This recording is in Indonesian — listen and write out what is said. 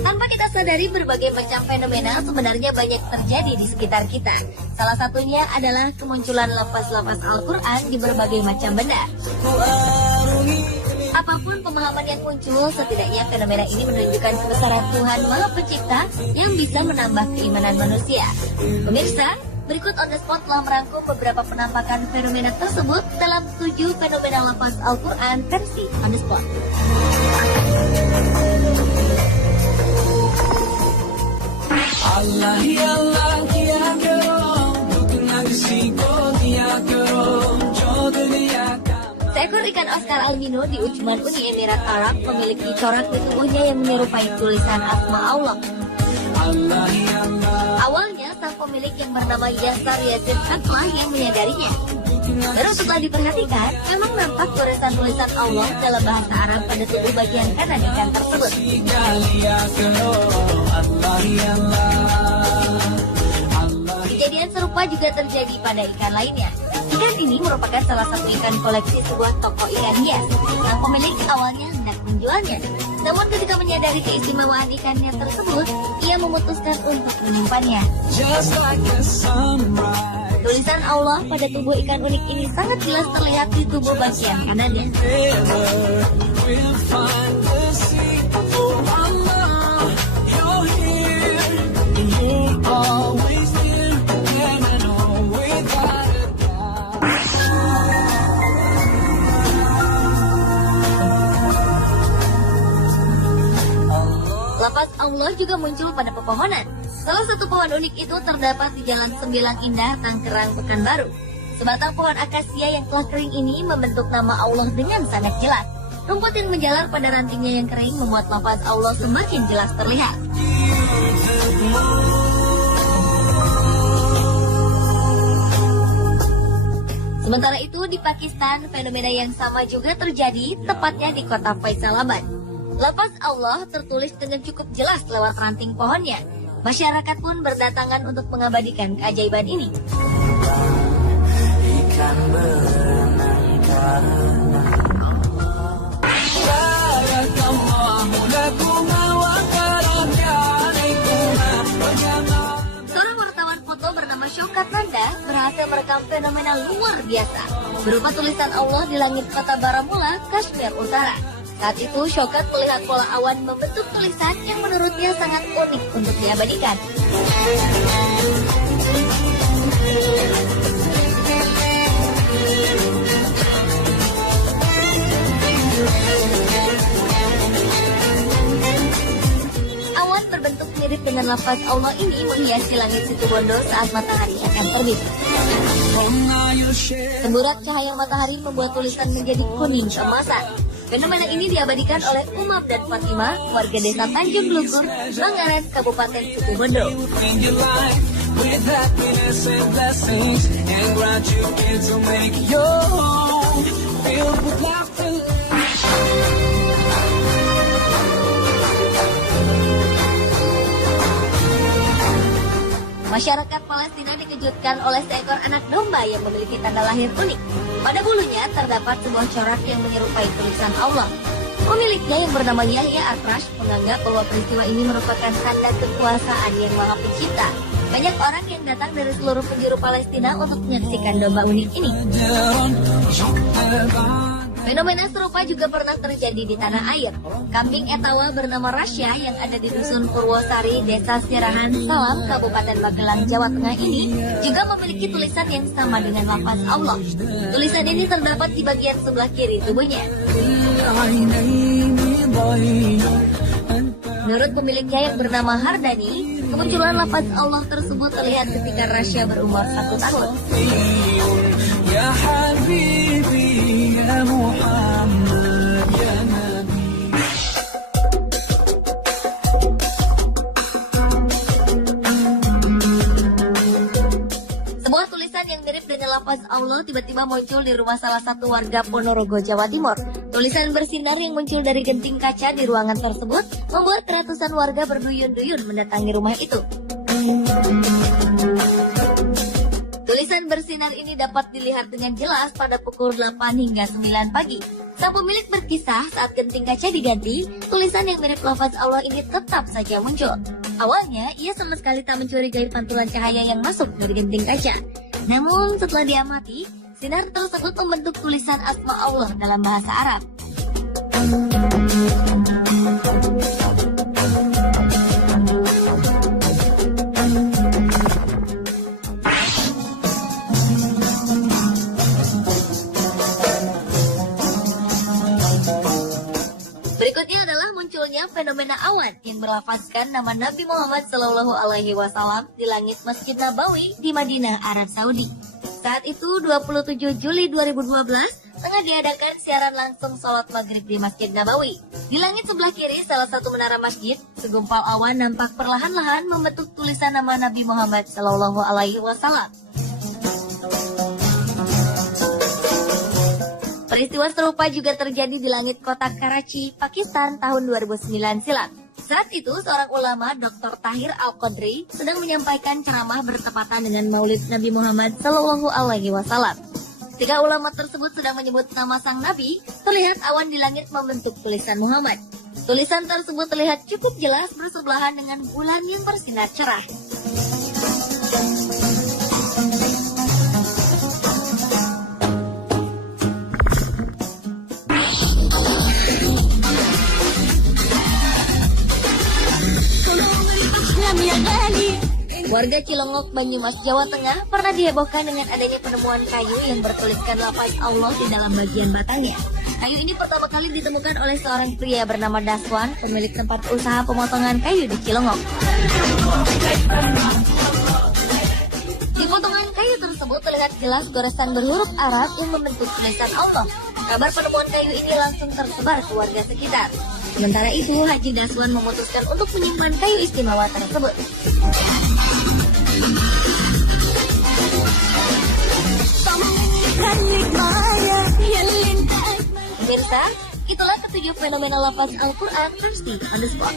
Tanpa kita sadari, berbagai macam fenomena sebenarnya banyak terjadi di sekitar kita. Salah satunya adalah kemunculan lafaz-lafaz Al-Quran di berbagai macam benda. Apapun pemahaman yang muncul, setidaknya fenomena ini menunjukkan kebesaran Tuhan Maha Pencipta yang bisa menambah keimanan manusia. Pemirsa, berikut On The Spot telah merangkum beberapa penampakan fenomena tersebut dalam 7 fenomena lafaz Al-Quran versi On The Spot. Allah hi Allah kiya karo, dukna kisi ko diya karo, jo duniya ka. Seekor ikan Oscar albino di Ujman Uni Emirat Arab memiliki corak di tubuhnya yang menyerupai tulisan Asma Allah. Allah hi Allah. Awalnya sang pemilik yang bernama Yasar Yazid Haklah yang menyadarinya. Baru setelah diperhatikan, memang nampak tulisan-tulisan Allah dalam bahasa Arab pada tubuh bagian kanan ikan tersebut. Kejadian serupa juga terjadi pada ikan lainnya. Ikan ini merupakan salah satu ikan koleksi sebuah toko ikan hias. Sang pemilik awalnya hendak menjualnya. Namun ketika menyadari keistimewaan ikannya tersebut, ia memutuskan untuk menyimpannya. Tulisan Allah pada tubuh ikan unik ini sangat jelas terlihat di tubuh bagian kanannya. Lafaz Allah juga muncul pada pepohonan. Salah satu pohon unik itu terdapat di Jalan Sembilang Indah, Tanggerang, Pekanbaru. Sebatang pohon akasia yang telah kering ini membentuk nama Allah dengan sangat jelas. Rumput yang menjalar pada rantingnya yang kering membuat lafaz Allah semakin jelas terlihat. Sementara itu di Pakistan, fenomena yang sama juga terjadi, tepatnya di kota Faisalabad. Lafaz Allah tertulis dengan cukup jelas lewat ranting pohonnya. Masyarakat pun berdatangan untuk mengabadikan keajaiban ini. Ikan berenang karena Seorang wartawan foto bernama Syaukat Nanda berhasil merekam fenomena luar biasa berupa tulisan Allah di langit kota Baramulla, Kashmir Utara. Saat itu, Syaukat melihat pola awan membentuk tulisan yang menurutnya sangat unik untuk diabadikan. Awan berbentuk mirip dengan lafaz Allah ini menghiasi langit Situbondo saat matahari akan terbit. Semburat cahaya matahari membuat tulisan menjadi kuning keemasan. Fenomena ini diabadikan oleh Umam dan Fatimah, warga desa Tanjung Blugur, Bangaran, Kabupaten Situbondo. Masyarakat Palestina dikejutkan oleh seekor anak domba yang memiliki tanda lahir unik. Pada bulunya terdapat sebuah corak yang menyerupai tulisan Allah. Pemiliknya yang bernama Yahya Atrash menganggap bahwa peristiwa ini merupakan tanda kekuasaan yang Maha Pencipta. Banyak orang yang datang dari seluruh penjuru Palestina untuk menyaksikan domba unik ini. Fenomena serupa juga pernah terjadi di tanah air. Kambing etawa bernama Rasya yang ada di Dusun Purwosari, Desa Sirahan, Salam, Kabupaten Magelang, Jawa Tengah ini juga memiliki tulisan yang sama dengan lafaz Allah. Tulisan ini terdapat di bagian sebelah kiri tubuhnya. Menurut pemiliknya yang bernama Hardani, kemunculan lafaz Allah tersebut terlihat ketika Rasya berumur 1 tahun. Ya Habibi ya Muhammad ya Nabi. Sebuah tulisan yang mirip dengan lafaz Allah tiba-tiba muncul di rumah salah satu warga Ponorogo, Jawa Timur. Tulisan bersinar yang muncul dari genting kaca di ruangan tersebut membuat ratusan warga berduyun-duyun mendatangi rumah itu. Tulisan bersinar bersinar ini dapat dilihat dengan jelas pada pukul 8 hingga 9 pagi. Sang pemilik berkisah saat genting kaca diganti, tulisan yang mirip lafaz Allah ini tetap saja muncul. Awalnya, ia sama sekali tak mencurigai pantulan cahaya yang masuk dari genting kaca. Namun, setelah diamati, sinar tersebut membentuk tulisan asma Allah dalam bahasa Arab. Berikutnya adalah munculnya fenomena awan yang berlafazkan nama Nabi Muhammad Shallallahu Alaihi Wasallam di langit Masjid Nabawi di Madinah, Arab Saudi. Saat itu 27 Juli 2012 tengah diadakan siaran langsung sholat maghrib di Masjid Nabawi. Di langit sebelah kiri salah satu menara masjid, segumpal awan nampak perlahan-lahan membentuk tulisan nama Nabi Muhammad Shallallahu Alaihi Wasallam. Peristiwa serupa juga terjadi di langit kota Karachi, Pakistan tahun 2009 silam. Saat itu, seorang ulama, Dr. Tahir Al-Qadri, sedang menyampaikan ceramah bertepatan dengan Maulid Nabi Muhammad Shallallahu Alaihi Wasallam. Ketika ulama tersebut sedang menyebut nama sang Nabi, terlihat awan di langit membentuk tulisan Muhammad. Tulisan tersebut terlihat cukup jelas bersebelahan dengan bulan yang bersinar cerah. Warga Cilongok, Banyumas, Jawa Tengah pernah dihebohkan dengan adanya penemuan kayu yang bertuliskan lafaz Allah di dalam bagian batangnya. Kayu ini pertama kali ditemukan oleh seorang pria bernama Daswan, pemilik tempat usaha pemotongan kayu di Cilongok. Di potongan kayu tersebut terlihat jelas goresan berhuruf Arab yang membentuk tulisan Allah. Kabar penemuan kayu ini langsung tersebar ke warga sekitar. Sementara itu, Haji Daswan memutuskan untuk menyimpan kayu istimewa tersebut. Pemirsa, itulah ketujuh fenomena lafaz Al-Quran versi on the spot.